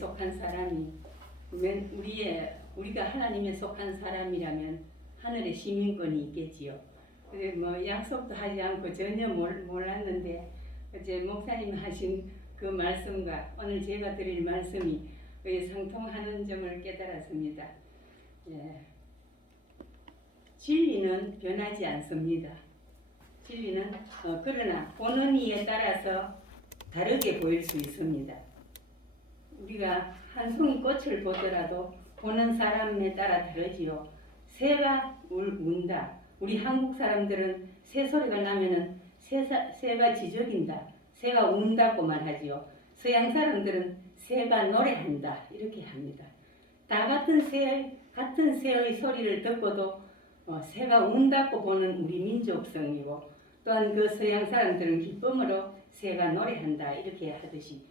속한 사람이 우리가 하나님에 속한 사람이라면 하늘의 시민권이 있겠지요. 그래 뭐 약속도 하지 않고 전혀 몰랐는데 어제 목사님 하신 그 말씀과 오늘 제가 드릴 말씀이 거의 상통하는 점을 깨달았습니다. 예. 진리는 변하지 않습니다. 진리는 그러나 보는 이에 따라서 다르게 보일 수 있습니다. 우리가 한 송이 꽃을 보더라도 보는 사람에 따라 다르지요. 새가 운다. 우리 한국 사람들은 새 소리가 나면은 새가 지저긴다. 새가 운다고 말하지요. 서양 사람들은 새가 노래한다 이렇게 합니다. 다 같은 새의 소리를 듣고도 새가 운다고 보는 우리 민족성이고 또한 그 서양 사람들은 기쁨으로 새가 노래한다 이렇게 하듯이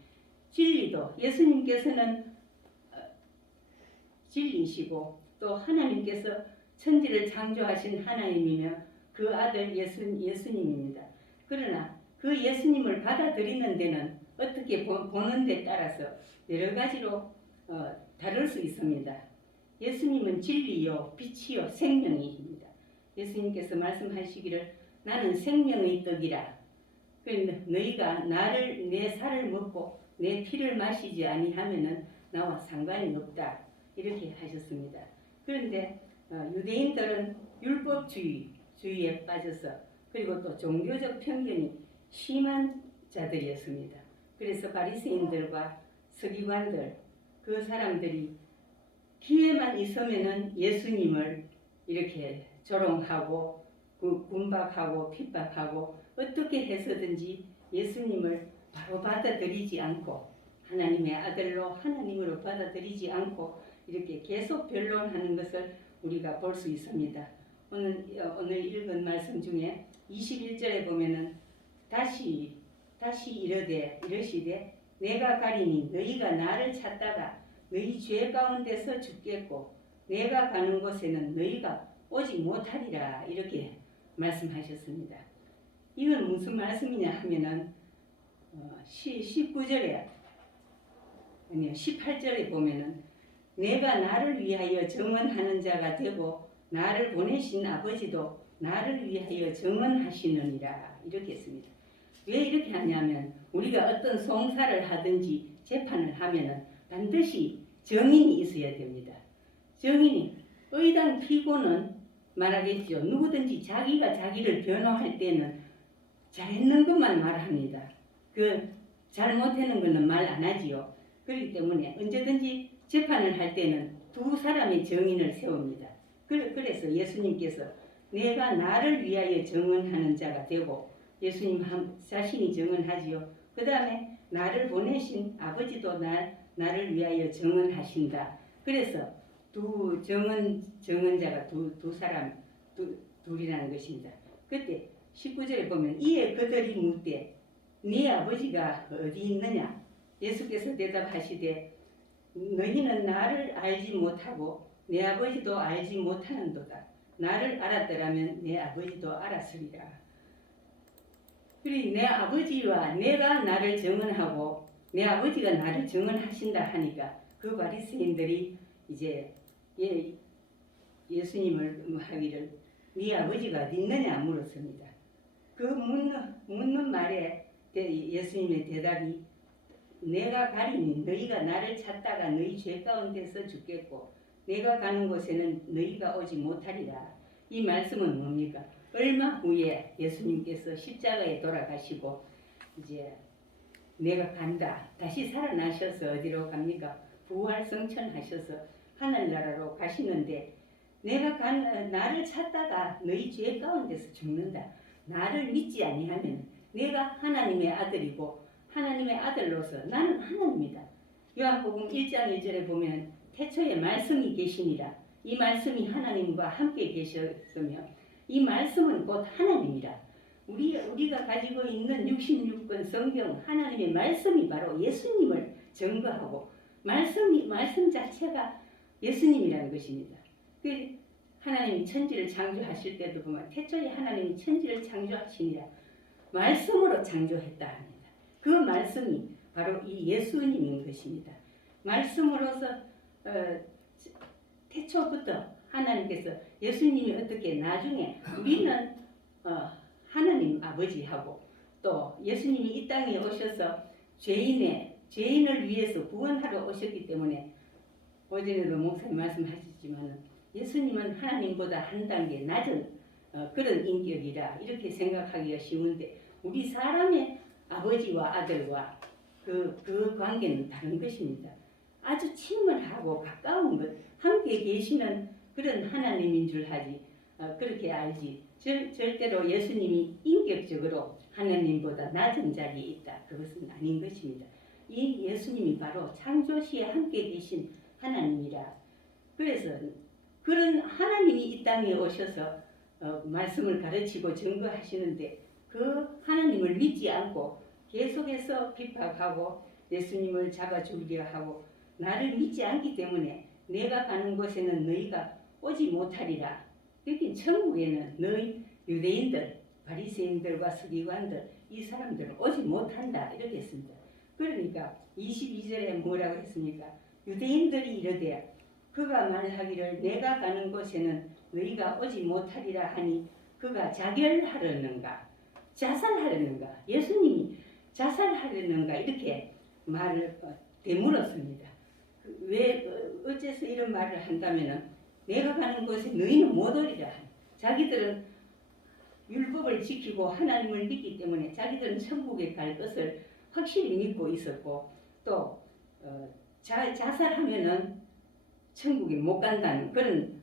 진리도 예수님께서는 진리시고 또 하나님께서 천지를 창조하신 하나님이며 그 아들 예수님입니다. 그러나 그 예수님을 받아들이는 데는 어떻게 보는 데 따라서 여러 가지로 다를 수 있습니다. 예수님은 진리요 빛이요 생명이십니다. 예수님께서 말씀하시기를 나는 생명의 떡이라. 너희가 내 살을 먹고 내 피를 마시지 아니하면은 나와 상관이 없다 이렇게 하셨습니다. 그런데 유대인들은 율법주의에 빠져서 그리고 또 종교적 편견이 심한 자들이었습니다. 그래서 바리새인들과 서기관들 그 사람들이 기회만 있으면은 예수님을 이렇게 조롱하고 군박하고 핍박하고 어떻게 해서든지 예수님을 바로 받아들이지 않고 하나님의 아들로 하나님으로 받아들이지 않고 이렇게 계속 변론하는 것을 우리가 볼 수 있습니다. 오늘 읽은 말씀 중에 21절에 보면은 다시 이르시되 내가 가리니 너희가 나를 찾다가 너희 죄 가운데서 죽겠고 내가 가는 곳에는 너희가 오지 못하리라 이렇게 말씀하셨습니다. 이건 무슨 말씀이냐 하면은 19절에 아니요 18절에 보면은 내가 나를 위하여 정언하는 자가 되고 나를 보내신 아버지도 나를 위하여 정언하시느니라 이렇게 했습니다. 왜 이렇게 하냐면 우리가 어떤 송사를 하든지 재판을 하면은 반드시 정인이 있어야 됩니다. 정인이 의당 피고는 말하겠죠. 누구든지 자기가 자기를 변호할 때는 잘했는 것만 말합니다. 그 잘못하는 것은 말 안 하지요. 그렇기 때문에 언제든지 재판을 할 때는 두 사람의 정인을 세웁니다. 그래서 예수님께서 내가 나를 위하여 정언하는 자가 되고 예수님 자신이 정언하지요. 그 다음에 나를 보내신 아버지도 나를 위하여 정언하신다. 그래서 두 정언자가 두 사람 둘이라는 것입니다. 그때 19절에 보면 이에 그들이 묻되 네 아버지가 어디 있느냐? 예수께서 대답하시되 너희는 나를 알지 못하고 내 아버지도 알지 못하는도다. 나를 알았더라면 내 아버지도 알았으리라. 그리고 내 아버지와 내가 나를 정언하고 내 아버지가 나를 정언하신다 하니까 그 바리새인들이 이제 예수님을 하기를 네 아버지가 어디 있느냐 물었습니다. 그 묻는 말에 예수님의 대답이 내가 가리니 너희가 나를 찾다가 너희 죄 가운데서 죽겠고 내가 가는 곳에는 너희가 오지 못하리라. 이 말씀은 뭡니까? 얼마 후에 예수님께서 십자가에 돌아가시고 이제 내가 간다. 다시 살아나셔서 어디로 갑니까? 부활성천하셔서 하늘나라로 가시는데 나를 찾다가 너희 죄 가운데서 죽는다. 나를 믿지 아니하면 내가 하나님의 아들이고 하나님의 아들로서 나는 하나님이다. 요한복음 1장 1절에 보면 태초에 말씀이 계시니라. 이 말씀이 하나님과 함께 계셨으며 이 말씀은 곧 하나님이라. 우리가 가지고 있는 66권 성경 하나님의 말씀이 바로 예수님을 증거하고 말씀 자체가 예수님이라는 것입니다. 하나님이 천지를 창조하실 때도 보면 태초에 하나님이 천지를 창조하시니라 말씀으로 창조했다 합니다. 그 말씀이 바로 이 예수님인 것입니다. 말씀으로서 태초부터 하나님께서 예수님이 어떻게 나중에 우리는 하나님 아버지하고 또 예수님이 이 땅에 오셔서 죄인을 위해서 구원하러 오셨기 때문에 어제도 목사님 말씀하셨지만 예수님은 하나님보다 한 단계 낮은 그런 인격이라 이렇게 생각하기가 쉬운데 우리 사람의 아버지와 아들과 그 관계는 다른 것입니다. 아주 친밀하고 가까운 것, 함께 계시는 그런 하나님인 줄 하지 그렇게 알지 절대로 예수님이 인격적으로 하나님보다 낮은 자리에 있다. 그것은 아닌 것입니다. 이 예수님이 바로 창조시에 함께 계신 하나님이라. 그래서 그런 하나님이 이 땅에 오셔서 말씀을 가르치고 증거하시는데 그 하나님을 믿지 않고 계속해서 핍박하고 예수님을 잡아주려 하고 나를 믿지 않기 때문에 내가 가는 곳에는 너희가 오지 못하리라. 여기 천국에는 너희 유대인들, 바리새인들과 서기관들 이 사람들은 오지 못한다 이렇게 했습니다. 그러니까 22절에 뭐라고 했습니까? 유대인들이 이르되 그가 말하기를 내가 가는 곳에는 너희가 오지 못하리라 하니 그가 자결하려는가 자살하려는가 예수님이 자살하려는가 이렇게 말을 되물었습니다. 왜 어째서 이런 말을 한다면은 내가 가는 곳에 너희는 못 오리라. 자기들은 율법을 지키고 하나님을 믿기 때문에 자기들은 천국에 갈 것을 확실히 믿고 있었고 또 자살하면은 천국에 못 간다는 그런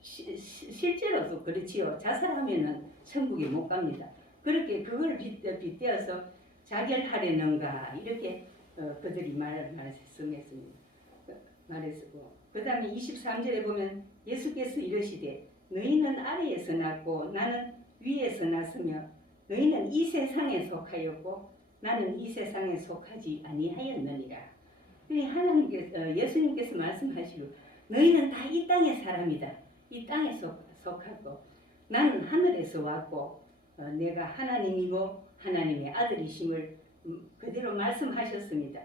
실제로도 그렇지요. 자살하면은 천국에 못 갑니다. 그렇게 그걸 빗대어서 자결하려는가 이렇게 그들이 말씀했습니다. 말했고 그 다음에 23절에 보면 예수께서 이르시되 너희는 아래에서 났고 나는 위에서 났으며 너희는 이 세상에 속하였고 나는 이 세상에 속하지 아니하였느니라. 예수님께서 말씀하시고 너희는 다 이 땅의 사람이다. 이 땅에 속하고 나는 하늘에서 왔고 내가 하나님이고 하나님의 아들이심을 그대로 말씀하셨습니다.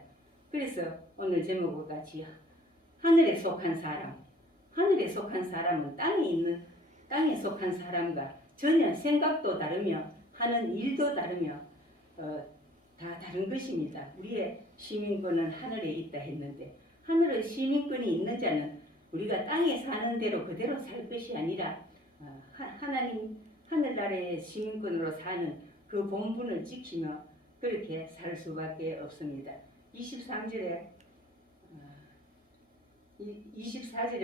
그래서 오늘 제목과 같이 하늘에 속한 사람, 하늘에 속한 사람은 땅에 속한 사람과 전혀 생각도 다르며 하는 일도 다르며 다 다른 것입니다. 우리의 시민권은 하늘에 있다 했는데 하늘에 시민권이 있는 자는 우리가 땅에 사는 대로 그대로 살 것이 아니라 하나님 하늘나라의 시민권으로 사는 그 본분을 지키며 그렇게 살 수밖에 없습니다. 24절에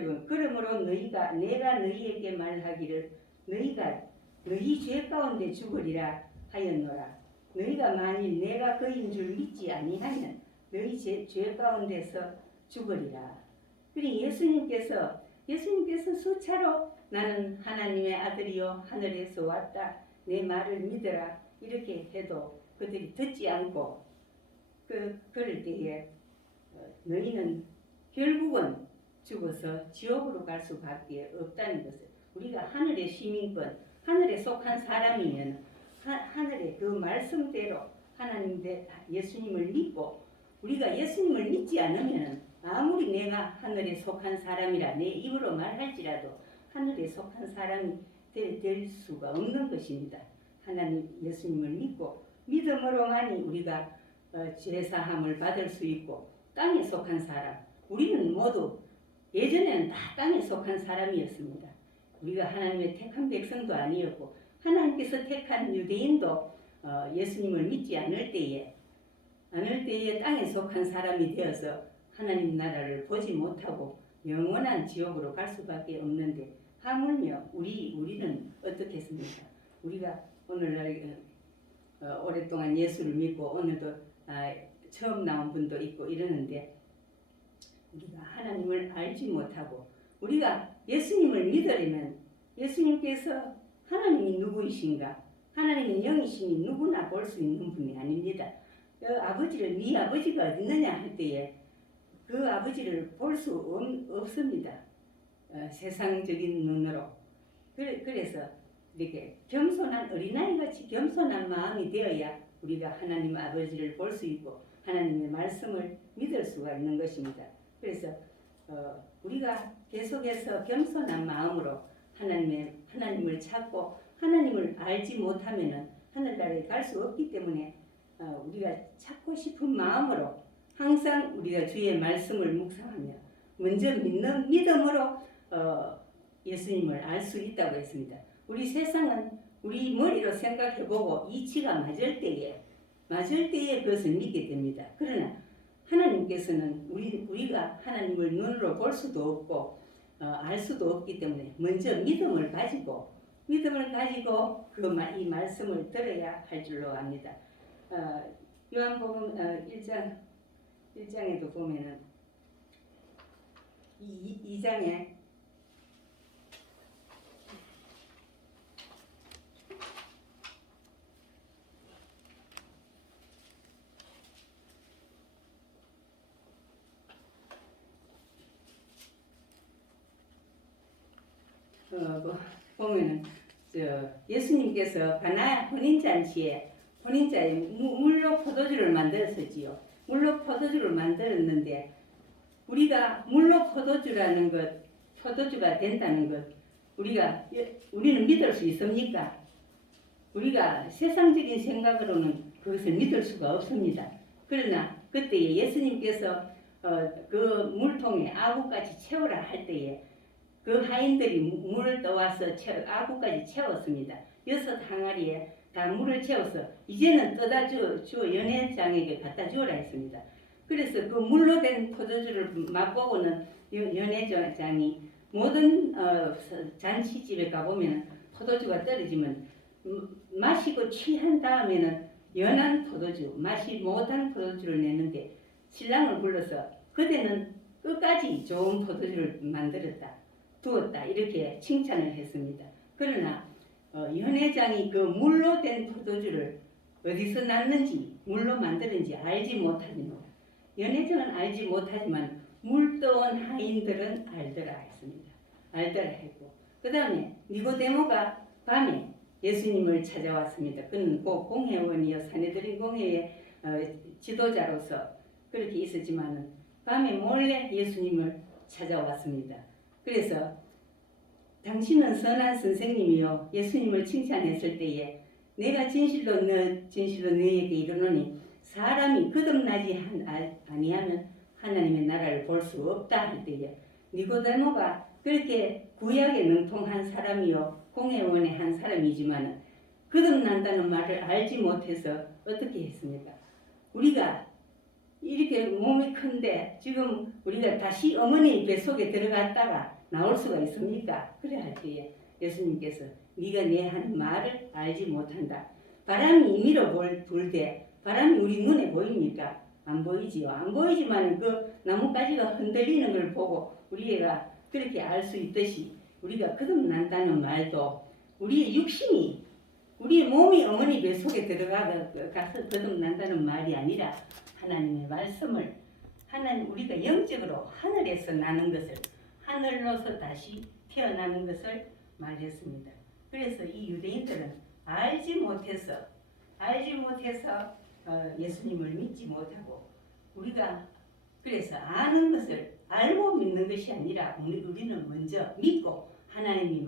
보면 그러므로 내가 너희에게 말하기를 너희가 너희 죄 가운데 죽으리라 하였노라. 너희가 만일 내가 그인 줄 믿지 아니하면 너희 죄 가운데서 죽으리라. 그러니 예수님께서 수차로 나는 하나님의 아들이요 하늘에서 왔다 내 말을 믿어라 이렇게 해도 그들이 듣지 않고 그럴 때에 너희는 결국은 죽어서 지옥으로 갈 수밖에 없다는 것을 우리가 하늘의 시민권 하늘에 속한 사람이면 하늘의 그 말씀대로 하나님 예수님을 믿고 우리가 예수님을 믿지 않으면 아무리 내가 하늘에 속한 사람이라 내 입으로 말할지라도 하늘에 속한 사람이 될 수가 없는 것입니다. 하나님 예수님을 믿고 믿음으로만이 우리가 죄사함을 받을 수 있고 땅에 속한 사람 우리는 모두 예전에는 다 땅에 속한 사람이었습니다. 우리가 하나님의 택한 백성도 아니었고 하나님께서 택한 유대인도 예수님을 믿지 않을 때에 땅에 속한 사람이 되어서 하나님 나라를 보지 못하고 영원한 지옥으로 갈 수밖에 없는데 하물며 우리는 어떻겠습니까? 우리가 오늘날 오랫동안 예수를 믿고 오늘도 처음 나온 분도 있고 이러는데 우리가 하나님을 알지 못하고 우리가 예수님을 믿으려면 예수님께서 하나님이 누구이신가? 하나님은 영이시니 누구나 볼 수 있는 분이 아닙니다. 아버지를 네 아버지가 어디 있느냐 할 때에 그 아버지를 볼 수 없습니다. 세상적인 눈으로. 그래서 이렇게 겸손한 어린아이같이 겸손한 마음이 되어야 우리가 하나님 아버지를 볼 수 있고 하나님의 말씀을 믿을 수가 있는 것입니다. 그래서 우리가 계속해서 겸손한 마음으로 하나님을 찾고 하나님을 알지 못하면은 하늘나라에 갈 수 없기 때문에 우리가 찾고 싶은 마음으로 항상 우리가 주의 말씀을 묵상하며 먼저 믿는 믿음으로 예수님을 알 수 있다고 했습니다. 우리 세상은 우리 머리로 생각해보고 이치가 맞을 때에 그것을 믿게 됩니다. 그러나 하나님께서는 우리가 하나님을 눈으로 볼 수도 없고 알 수도 없기 때문에 먼저 믿음을 가지고 이 말씀을 들어야 할 줄로 압니다. 요한복음 1장에도 보면은 2장에 보면은 예수님께서 가나 혼인잔치에 물로 포도주를 만들었지요. 물로 포도주를 만들었는데 우리가 물로 포도주가 된다는 것 우리는 믿을 수 있습니까? 우리가 세상적인 생각으로는 그것을 믿을 수가 없습니다. 그러나 그때에 예수님께서 그 물통에 아구까지 채우라 할 때에 그 하인들이 물을 떠와서 아구까지 채웠습니다. 6 항아리에 다 물을 채워서 이제는 떠다 주어 연회장에게 갖다 주어라 했습니다. 그래서 그 물로 된 포도주를 맛보고는 연회장이 모든 잔치집에 가보면 포도주가 떨어지면 마시고 취한 다음에는 연한 포도주, 맛이 못한 포도주를 내는데 신랑을 불러서 그대는 끝까지 좋은 포도주를 두었다 이렇게 칭찬을 했습니다. 그러나 연회장이 그 물로 된 포도주를 어디서 났는지 물로 만드는지 알지 못하니라. 연회장은 알지 못하지만 물 떠온 하인들은 알더라 했습니다. 알더라 했고 그 다음에 니고데모가 밤에 예수님을 찾아왔습니다. 그는 꼭 공회원이요 사내들인 공회의 지도자로서 그렇게 있었지만은 밤에 몰래 예수님을 찾아왔습니다. 그래서 당신은 선한 선생님이요 예수님을 칭찬했을 때에 내가 진실로 너희에게 이르노니 사람이 거듭나지 아니하면 하나님의 나라를 볼 수 없다 할 때에 니고데모가 그렇게 구약에 능통한 사람이요 공회원의 한 사람이지만 거듭난다는 말을 알지 못해서 어떻게 했습니까? 우리가 이렇게 몸이 큰데 지금 우리가 다시 어머니 뱃속에 들어갔다가 나올 수가 있습니까? 그래 할 때에 예수님께서 네가 내 하는 말을 알지 못한다. 바람이 임의로 불되 바람이 우리 눈에 보입니까? 안 보이지요. 안 보이지만 그 나뭇가지가 흔들리는 걸 보고 우리가 그렇게 알 수 있듯이 우리가 거듭난다는 말도 우리의 육신이 우리의 몸이 어머니 뱃속에 들어가서 거듭난다는 말이 아니라 하나님의 말씀을 우리가 영적으로 하늘에서 나는 것을 하늘로서 다시 태어나는 것을 말했습니다. 그래서 이 유대인들은 알지 못해서 예수님을 믿지 못하고 우리가 그래서 아는 것을 알고 믿는 것이 아니라 우리는 먼저 믿고 하나님이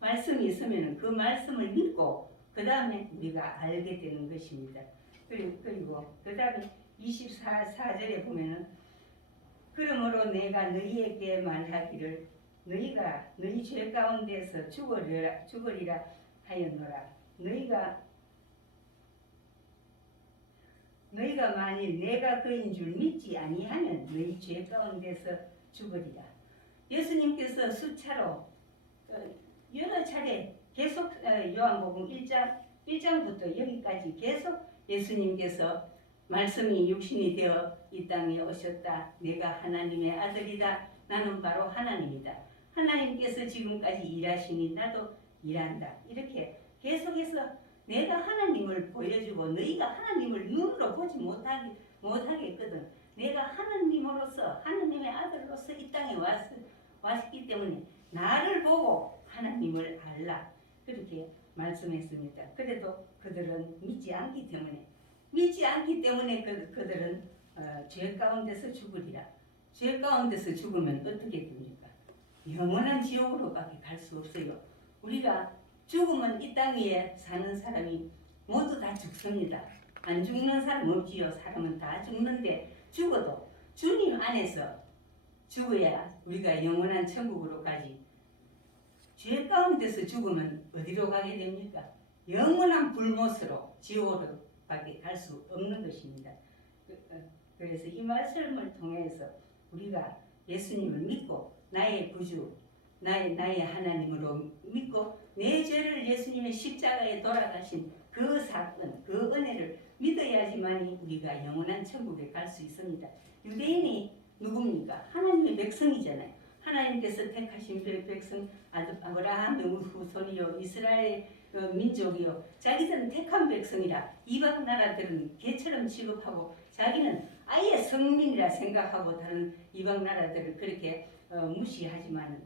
말씀이 있으면 그 말씀을 믿고 그 다음에 우리가 알게 되는 것입니다. 그리고 그 다음에 24절에 보면은 그러므로 내가 너희에게 말하기를 너희가 너희 죄 가운데서 죽으리라 하였노라. 너희가 만일 내가 그인 줄 믿지 아니하면 너희 죄 가운데서 죽으리라. 예수님께서 수차로 여러 차례 계속 요한복음 1장부터 여기까지 계속 예수님께서 말씀이 육신이 되어 이 땅에 오셨다. 내가 하나님의 아들이다. 나는 바로 하나님이다. 하나님께서 지금까지 일하시니 나도 일한다. 이렇게 계속해서 내가 하나님을 보여주고 너희가 하나님을 눈으로 보지 못하겠거든. 내가 하나님으로서 하나님의 아들로서 이 땅에 왔기 때문에 나를 보고 하나님을 알라. 그렇게 말씀했습니다. 그래도 그들은 믿지 않기 때문에 믿지 않기 때문에 그들은 죄 가운데서 죽으리라. 죄 가운데서 죽으면 어떻게 됩니까? 영원한 지옥으로밖에 갈 수 없어요. 우리가 죽으면 이 땅 위에 사는 사람이 모두 다 죽습니다. 안 죽는 사람 없지요. 사람은 다 죽는데 죽어도 주님 안에서 죽어야 우리가 영원한 천국으로 가지. 죄 가운데서 죽으면 어디로 가게 됩니까? 영원한 불못으로 지옥으로 밖에 갈 수 없는 것입니다. 그래서 이 말씀을 통해서 우리가 예수님을 믿고 나의 구주, 나의 하나님으로 믿고 내 죄를 예수님의 십자가에 돌아가신 그 사건, 그 은혜를 믿어야지만 우리가 영원한 천국에 갈 수 있습니다. 유대인이 누굽니까? 하나님의 백성이잖아요. 하나님께서 택하신 백성, 아브라함의 후손이요, 이스라엘의 민족이요, 자기들은 택한 백성이라 이방 나라들은 개처럼 취급하고 자기는 아예 성민이라 생각하고 다른 이방 나라들을 그렇게 무시하지만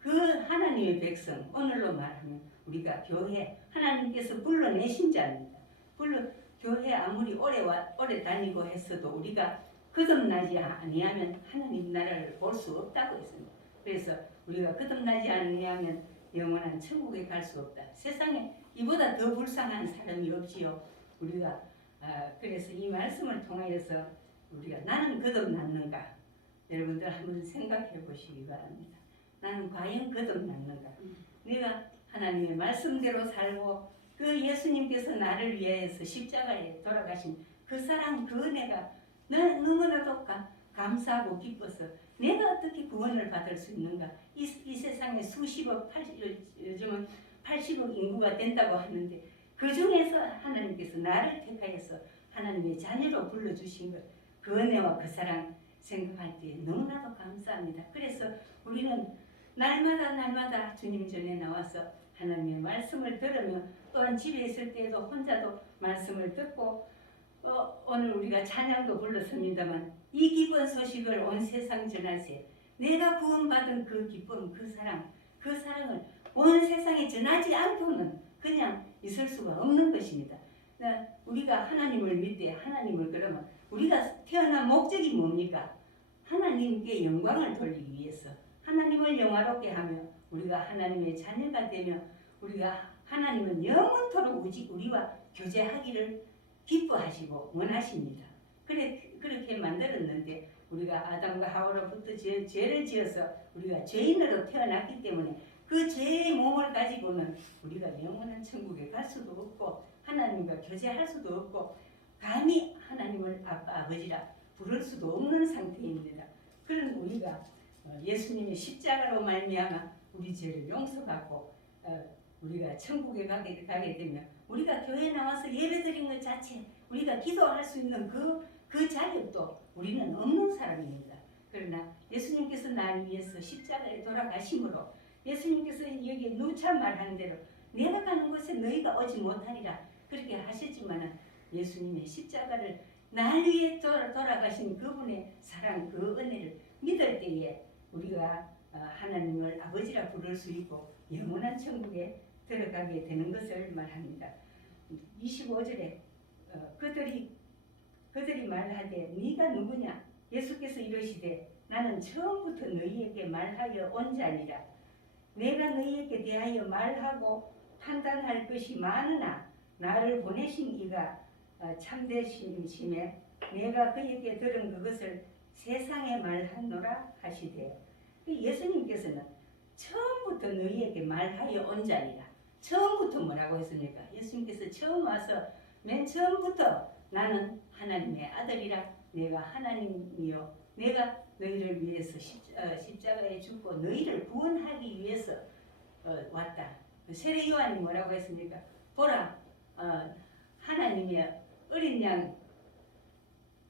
그 하나님의 백성, 오늘로 말하면 우리가 교회, 하나님께서 불러내신 자입니다. 교회 아무리 오래 다니고 했어도 우리가 거듭나지 아니하면 하나님 나라를 볼 수 없다고 했습니다. 그래서 우리가 거듭나지 아니하면 영원한 천국에 갈 수 없다. 세상에 이보다 더 불쌍한 사람이 없지요. 우리가 그래서 이 말씀을 통하여서 우리가 나는 거듭났는가? 여러분들 한번 생각해 보시기 바랍니다. 나는 과연 거듭났는가? 내가 하나님의 말씀대로 살고 그 예수님께서 나를 위해서 십자가에 돌아가신 그 사랑, 그 은혜가 너무나도 감사하고 기뻐서 내가 어떻게 구원을 받을 수 있는가? 이 세상에 수십억, 요즘은 80억 인구가 된다고 하는데 그 중에서 하나님께서 나를 택하여서 하나님의 자녀로 불러주신 것, 그 은혜와 그 사랑 생각할 때 너무나도 감사합니다. 그래서 우리는 날마다 주님 전에 나와서 하나님의 말씀을 들으며 또한 집에 있을 때에도 혼자도 말씀을 듣고 오늘 우리가 찬양도 불렀습니다만 이 기쁜 소식을 온 세상 전하세. 내가 구원받은 그 기쁨, 그 사랑을 온 세상에 전하지 않고는 그냥 있을 수가 없는 것입니다. 우리가 하나님을 믿되 하나님을 그러면 우리가 태어난 목적이 뭡니까? 하나님께 영광을 돌리기 위해서 하나님을 영화롭게 하며 우리가 하나님의 자녀가 되며 우리가 하나님은 영원토록 우리와 교제하기를 기뻐하시고 원하십니다. 그렇게 만들었는데 우리가 아담과 하와로부터 죄를 지어서 우리가 죄인으로 태어났기 때문에 그 죄의 몸을 가지고는 우리가 영원한 천국에 갈 수도 없고 하나님과 교제할 수도 없고 감히 하나님을 아버지라 부를 수도 없는 상태입니다. 그런 우리가 예수님의 십자가로 말미암아 우리 죄를 용서받고 우리가 천국에 가게 되면 우리가 교회에 나와서 예배드린 것 자체 우리가 기도할 수 있는 그 자격도 우리는 없는 사람입니다. 그러나 예수님께서 나를 위해서 십자가에 돌아가심으로 예수님께서 여기 누차 말한 대로 내가 가는 곳에 너희가 오지 못하리라 그렇게 하셨지만 예수님의 십자가를 날 위해 돌아가신 그분의 사랑, 그 은혜를 믿을 때에 우리가 하나님을 아버지라 부를 수 있고 영원한 천국에 들어가게 되는 것을 말합니다. 25절에 그들이 말하되 네가 누구냐? 예수께서 이르시되 나는 처음부터 너희에게 말하여 온 자니라. 내가 너희에게 대하여 말하고 판단할 것이 많으나 나를 보내신 이가 참되심에 내가 그에게 들은 그것을 세상에 말하노라 하시되 예수님께서는 처음부터 너희에게 말하여 온 자니라. 처음부터 뭐라고 했습니까? 예수님께서 처음 와서 맨 처음부터 나는 하나님의 아들이라 내가 하나님이요 내가 너희를 위해서 십자가에 죽고 너희를 구원하기 위해서 왔다. 세례 요한이 뭐라고 했습니까? 보라 하나님의 어린 양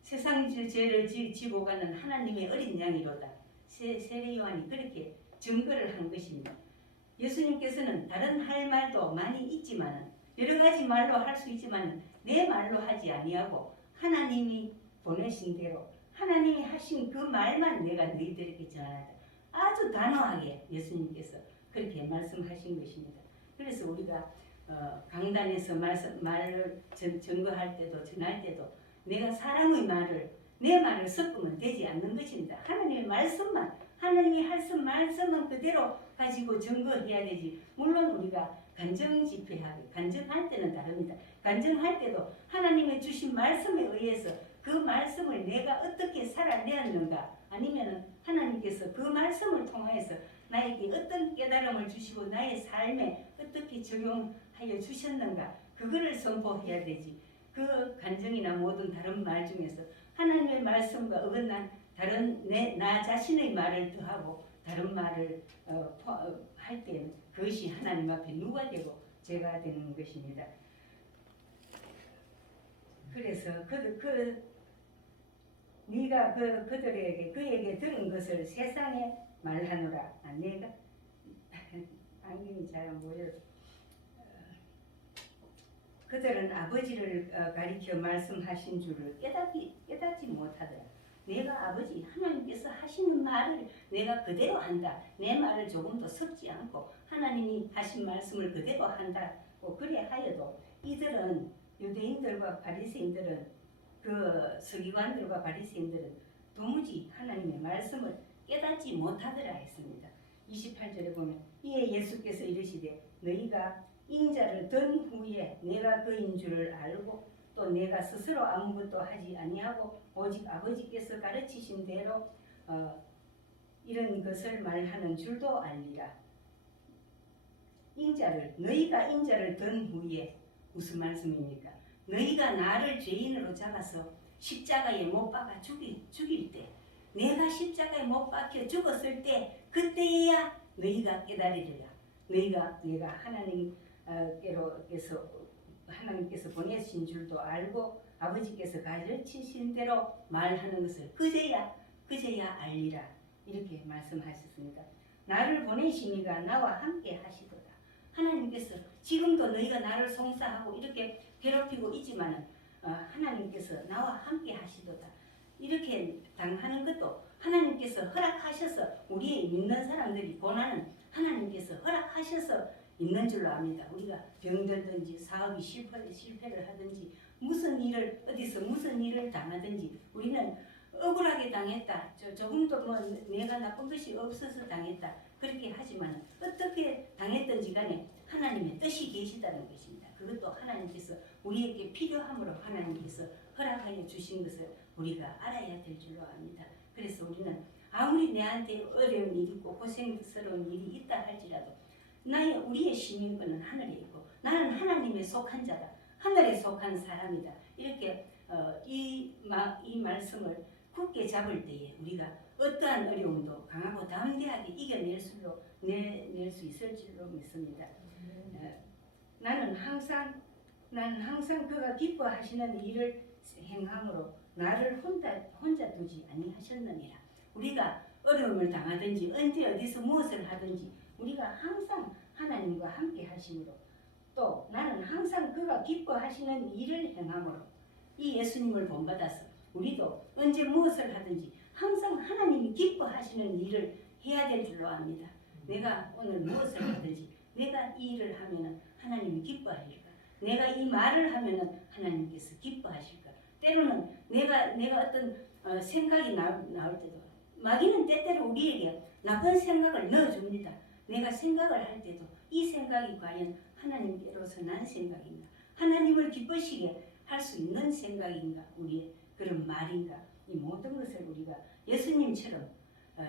세상 죄를 지고 가는 하나님의 어린 양이로다. 세례 요한이 그렇게 증거를 한 것입니다. 예수님께서는 다른 할 말도 많이 있지만 여러 가지 말로 할 수 있지만 내 말로 하지 아니하고 하나님이 보내신 대로 하나님이 하신 그 말만 내가 너희들에게 전하다. 아주 단호하게 예수님께서 그렇게 말씀하신 것입니다. 그래서 우리가 강단에서 말을 증거할 때도 전할 때도 내가 사람의 말을 내 말을 섞으면 되지 않는 것입니다. 하나님의 말씀만 하나님이 말씀은 그대로 가지고 증거해야 되지. 물론 우리가 간증 집회하고 간증할 때는 다릅니다. 간증할 때도 하나님의 주신 말씀에 의해서 그 말씀을 내가 어떻게 살아내었는가 아니면 하나님께서 그 말씀을 통하여서 나에게 어떤 깨달음을 주시고 나의 삶에 어떻게 적용하여 주셨는가 그거를 선포해야 되지. 그 간증이나 모든 다른 말 중에서 하나님의 말씀과 어긋난 다른 나 자신의 말을 더하고 다른 말을 할 때는 그것이 하나님 앞에 누가 되고 죄가 되는 것입니다. 그래서 네가 그에게 들은 것을 세상에 말하노라. 내가 안경이 잘 안 보여. 그들은 아버지를 가리켜 말씀하신 줄을 깨닫지 못하더라. 내가 아버지 하나님께서 하시는 말을 내가 그대로 한다. 내 말을 조금도 섞지 않고 하나님이 하신 말씀을 그대로 한다. 그래 하여도 이들은 유대인들과 바리새인들은 그 서기관들과 바리새인들은 도무지 하나님의 말씀을 깨닫지 못하더라 했습니다. 28절에 보면 이에 예수께서 이르시되 너희가 인자를 든 후에 내가 그인 줄을 알고 또 내가 스스로 아무것도 하지 아니하고 오직 아버지께서 가르치신 대로 이런 것을 말하는 줄도 알리라. 너희가 인자를 든 후에 무슨 말씀입니까? 너희가 나를 죄인으로 잡아서 십자가에 못 박아 죽일 때 내가 십자가에 못 박혀 죽었을 때 그때야 너희가 깨달으리라. 내가 하나님께서 보내신 줄도 알고 아버지께서 가르치신 대로 말하는 것을 그제야 알리라. 이렇게 말씀하셨습니다. 나를 보내신 이가 나와 함께 하시도다. 하나님께서 지금도 너희가 나를 송사하고 이렇게 괴롭히고 있지만은 하나님께서 나와 함께 하시도다. 이렇게 당하는 것도 하나님께서 허락하셔서 우리 믿는 사람들이 고난은 하나님께서 허락하셔서 있는 줄로 압니다. 우리가 병들든지 사업이 실패를 하든지 어디서 무슨 일을 당하든지 우리는 억울하게 당했다. 조금도 내가 나쁜 것이 없어서 당했다. 그렇게 하지만 어떻게 당했든지 간에 하나님의 뜻이 계시다는 것입니다. 그것도 하나님께서 우리에게 필요함으로 하나님께서 허락하여 주신 것을 우리가 알아야 될 줄로 압니다. 그래서 우리는 아무리 내한테 어려운 일이 있고 고생스러운 일이 있다 할지라도 우리의 시민권은 하늘에 있고 나는 하나님에 속한 자다. 하늘에 속한 사람이다. 이렇게 이 말씀을 굳게 잡을 때에 우리가 어떠한 어려움도 강하고 담대하게 이겨낼 수 있을 줄로 믿습니다. 나는 항상 그가 기뻐하시는 일을 행함으로 나를 혼자 두지 아니하셨느니라. 우리가 어려움을 당하든지 언제 어디서 무엇을 하든지 우리가 항상 하나님과 함께 하심으로 또 나는 항상 그가 기뻐하시는 일을 행함으로 이 예수님을 본받아서 우리도 언제 무엇을 하든지 항상 하나님이 기뻐하시는 일을 해야 될 줄로 압니다. 내가 오늘 무엇을 하든지 내가 이 일을 하면은 하나님이 기뻐하실까? 내가 이 말을 하면은 하나님께서 기뻐하실까? 때로는 내가 어떤 생각이 나올 때도 마귀는 때때로 우리에게 나쁜 생각을 넣어줍니다. 내가 생각을 할 때도 이 생각이 과연 하나님께로서 난 생각인가? 하나님을 기쁘시게 할 수 있는 생각인가? 우리의 그런 말인가? 이 모든 것을 우리가 예수님처럼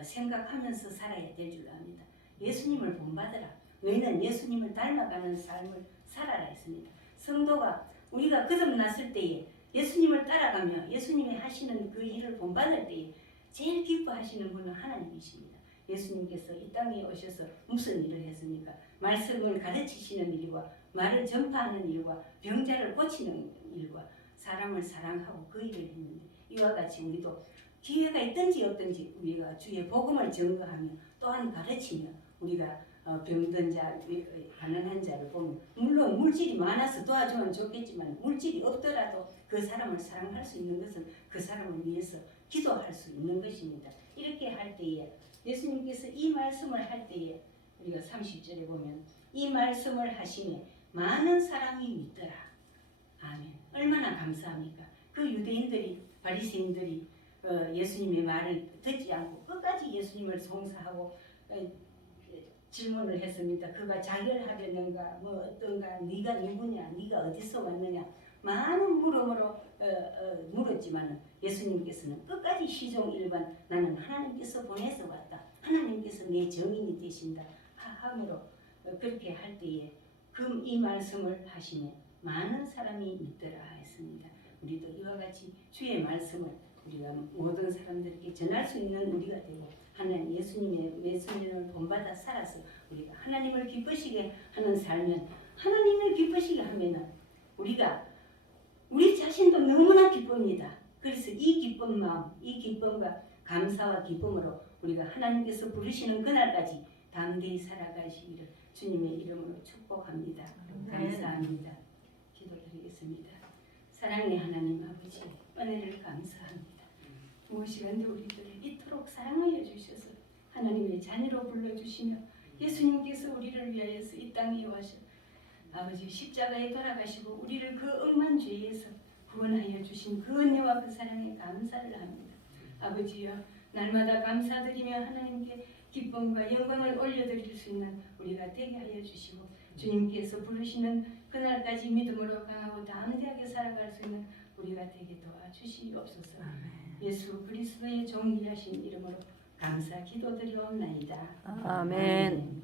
생각하면서 살아야 될 줄 압니다. 예수님을 본받으라. 너희는 예수님을 닮아가는 삶을 살아라 했습니다. 성도가 우리가 거듭났을 때에 예수님을 따라가며 예수님이 하시는 그 일을 본받을 때에 제일 기뻐하시는 분은 하나님이십니다. 예수님께서 이 땅에 오셔서 무슨 일을 했습니까? 말씀을 가르치시는 일과 말을 전파하는 일과 병자를 고치는 일과 사람을 사랑하고 그 일을 했는데 이와 같이 우리도 기회가 있든지 없든지 우리가 주의 복음을 증거하며 또한 가르치며 우리가 병든 자, 가난한 자를 보면 물론 물질이 많아서 도와주면 좋겠지만 물질이 없더라도 그 사람을 사랑할 수 있는 것은 그 사람을 위해서 기도할 수 있는 것입니다. 이렇게 할 때에 예수님께서 이 말씀을 할 때에 우리가 30절에 보면 이 말씀을 하시매 많은 사람이 믿더라. 아멘. 얼마나 감사합니까? 그 유대인들이 바리새인들이 예수님의 말을 듣지 않고 끝까지 예수님을 송사하고 질문을 했습니다. 그가 자결하려는가 뭐 어떤가 네가 누구냐 네가 어디서 왔느냐 많은 물음으로 물었지만 예수님께서는 끝까지 시종일관 나는 하나님께서 보내서 왔다. 하나님께서 내 증인이 되신다 함으로 그렇게 할 때에 이 말씀을 하시면 많은 사람이 믿더라 했습니다. 우리도 이와 같이 주의 말씀을 우리가 모든 사람들에게 전할 수 있는 우리가 되고 하나님 예수님의 메시지를 본받아 살아서 우리가 하나님을 기쁘시게 하는 삶은 하나님을 기쁘시게 하면은 우리가 우리 자신도 너무나 기쁩니다. 그래서 이 기쁜 마음, 이 기쁨과 감사와 기쁨으로 우리가 하나님께서 부르시는 그날까지 담대히 살아가시기를 주님의 이름으로 축복합니다. 감사합니다. 기도드리겠습니다. 사랑의 하나님 아버지 은혜를 감사합니다. 무엇이간도 우리들을 이토록 사랑하여 주셔서 하나님의 자녀로 불러주시며 예수님께서 우리를 위하여서 이 땅에 와서 아버지 십자가에 돌아가시고 우리를 그 억만 죄에서 구원하여 주신 그 은혜와 그 사랑에 감사를 합니다. 아버지여 날마다 감사드리며 하나님께 기쁨과 영광을 올려드릴 수 있는 우리가 되게 하여 주시고 주님께서 부르시는 그날까지 믿음으로 강하고 담대하게 살아갈 수 있는 우리가 되게 도와주시옵소서. 예수 그리스도의 존귀하신 이름으로 감사 기도드리옵나이다. 아멘.